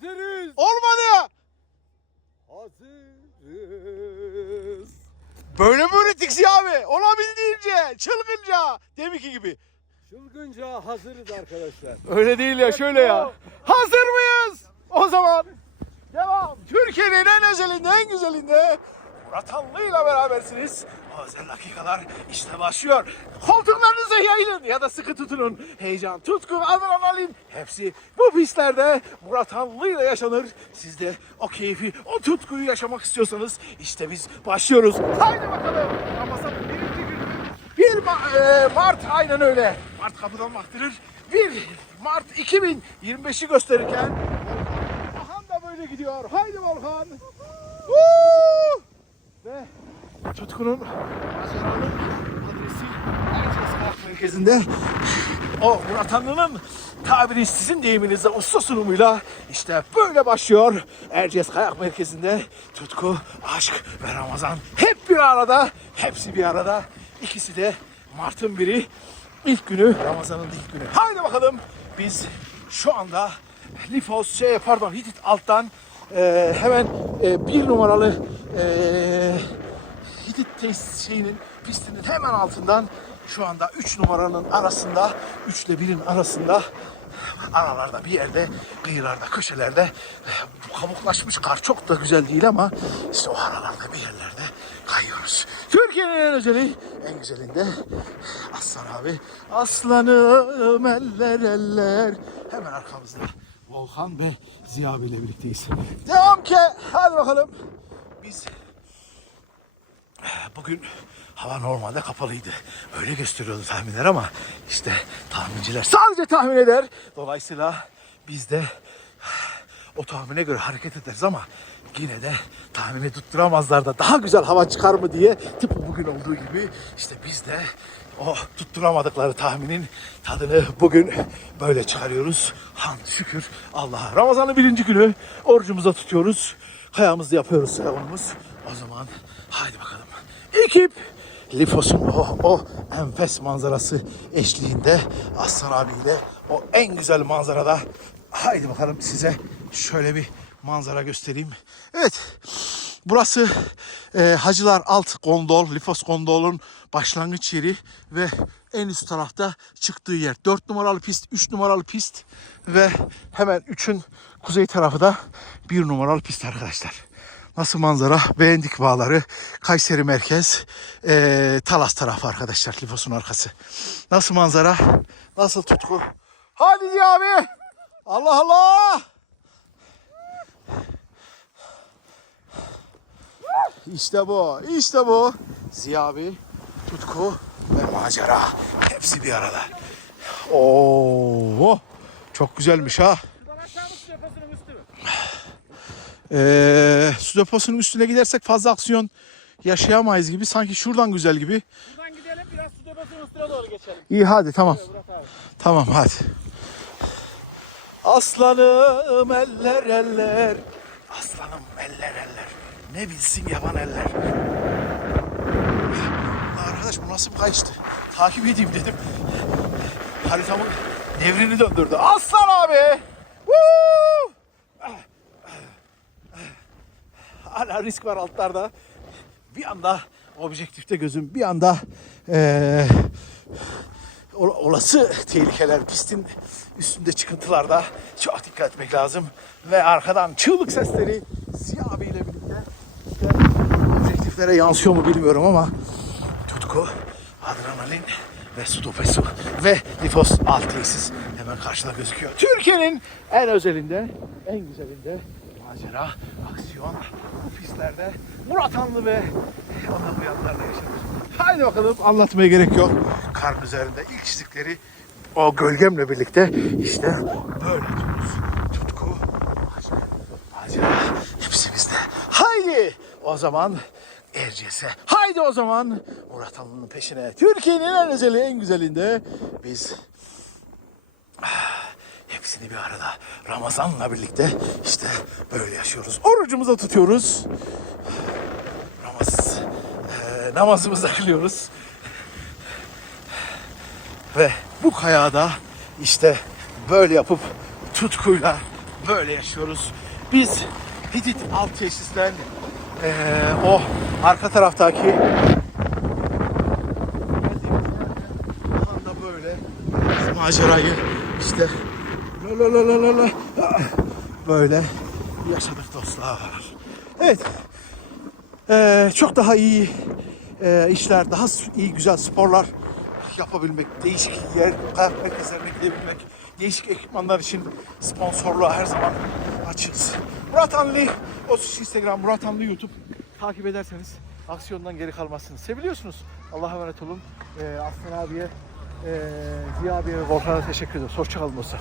Hazırız. Olmadı. Hazırız. Böyle mi öğrettik Ziya abi? Olabildiğince, çılgınca. Deminki gibi. Çılgınca hazırız arkadaşlar. Öyle değil ya şöyle ya. Hazır mıyız? O zaman devam. Türkiye'nin en özelinde, en güzelinde Murat Anlı ile berabersiniz. Özel dakikalar işte başlıyor. Koltuklarınızı yayılın ya da sıkı tutunun. Heyecan, tutku, adrenalin hepsi bu pistlerde Murat Anlı ile yaşanır. Siz de o keyfi, o tutkuyu yaşamak istiyorsanız işte biz başlıyoruz. Haydi bakalım. Ramazan'ın birinci günü. 1 Ma- e, Mart aynen öyle. Mart kapıdan baktırır. 1 Mart 2025'i gösterirken Volkan da böyle gidiyor. Haydi Volkan. Woo! Ve Tutku'nun maceranın adresi Erciyes Merkezi'nde o Murat Anlı'nın tabiri sizin deyiminizde usta sunumuyla işte böyle başlıyor. Erciyes Kayak Merkezi'nde tutku, aşk ve Ramazan hep bir arada, hepsi bir arada. İkisi de Mart'ın biri, ilk günü, Ramazan'ın ilk günü. Haydi bakalım biz şu anda Lifos, şey, pardon Hitit alttan e, hemen e, bir numaralı e, Hitit test şeyinin pistinin hemen altından şu anda 3 numaranın arasında 3 ile 1'in arasında aralarda bir yerde kıyılarda köşelerde bu kabuklaşmış kar çok da güzel değil ama işte o aralarda bir yerlerde kayıyoruz. Türkiye'nin en özeli en güzelinde Aslan abi. Aslanım eller eller. Hemen arkamızda Volkan ve Ziya abiyle birlikteyiz. Devam ki hadi bakalım biz Bugün hava normalde kapalıydı. Öyle gösteriyordu tahminler ama işte tahminciler sadece tahmin eder. Dolayısıyla biz de o tahmine göre hareket ederiz ama yine de tahmini tutturamazlar da daha güzel hava çıkar mı diye tıpkı bugün olduğu gibi işte biz de o tutturamadıkları tahminin tadını bugün böyle çıkarıyoruz. Hamd şükür Allah'a. Ramazan'ın birinci günü orucumuza tutuyoruz. Kayamızı yapıyoruz selamımız. O zaman haydi bakalım. Ekip Lifos'un o, o enfes manzarası eşliğinde Aslan abiyle o en güzel manzarada haydi bakalım size şöyle bir manzara göstereyim. Evet burası e, Hacılar Alt Gondol, Lifos Gondol'un başlangıç yeri ve en üst tarafta çıktığı yer. 4 numaralı pist, 3 numaralı pist ve hemen 3'ün kuzey tarafı da 1 numaralı pist arkadaşlar. Nasıl manzara? Beğendik bağları. Kayseri merkez. eee, Talas tarafı arkadaşlar. Lifos'un arkası. Nasıl manzara? Nasıl tutku? Hadi abi. Allah Allah. İşte bu. İşte bu. Ziya abi, tutku ve macera. Hepsi bir arada. Oo, çok güzelmiş ha. Ee, su deposunun üstüne gidersek fazla aksiyon yaşayamayız gibi. Sanki şuradan güzel gibi. Buradan gidelim biraz su deposunun üstüne doğru geçelim. İyi hadi tamam. Tamam hadi. Aslanım eller eller. Aslanım eller eller. Ne bilsin yaban eller. Arkadaş bu nasıl bir kayıştı? Takip edeyim dedim. Haritamın devrini döndürdü. Aslan abi. Woo! Hala risk var altlarda. Bir anda objektifte gözüm bir anda ol- olası tehlikeler pistin üstünde çıkıntılarda çok dikkat etmek lazım. Ve arkadan çığlık sesleri Ziya abiyle objektiflere yansıyor mu bilmiyorum ama tutku, adrenalin ve sudopesu ve lifos alt tesis hemen karşıda gözüküyor. Türkiye'nin en özelinde, en güzelinde macera, aksiyon bu pistlerde Murat Anlı ve onda bu yanlarla yaşanır. Haydi bakalım anlatmaya gerek yok. Karın üzerinde ilk çizikleri o gölgemle birlikte işte böyle diyoruz. Tutku, macera hepsi bizde. Haydi o zaman Erciyes'e. Haydi o zaman Murat Anlı'nın peşine. Türkiye'nin en özeli en güzelinde biz Hepsini bir arada Ramazan'la birlikte işte böyle yaşıyoruz. Orucumuza tutuyoruz. Namaz, eee, namazımızı kılıyoruz. Ve bu kayada işte böyle yapıp tutkuyla böyle yaşıyoruz. Biz Hitit alt tesisten eee, o arka taraftaki böyle macerayı işte la la la la la böyle yaşadık dostlar. Evet. Eee, çok daha iyi eee, işler, daha iyi güzel sporlar yapabilmek, değişik yer, kayak merkezlerine gidebilmek, değişik ekipmanlar için sponsorluğa her zaman açığız. Murat Anlı, o Instagram, Murat Anlı YouTube takip ederseniz aksiyondan geri kalmazsınız. Seviliyorsunuz. Allah'a emanet olun. Ee, Aslan abiye, ee, Ziya abiye ve Volkan'a teşekkür ediyoruz. Hoşçakalın dostlar.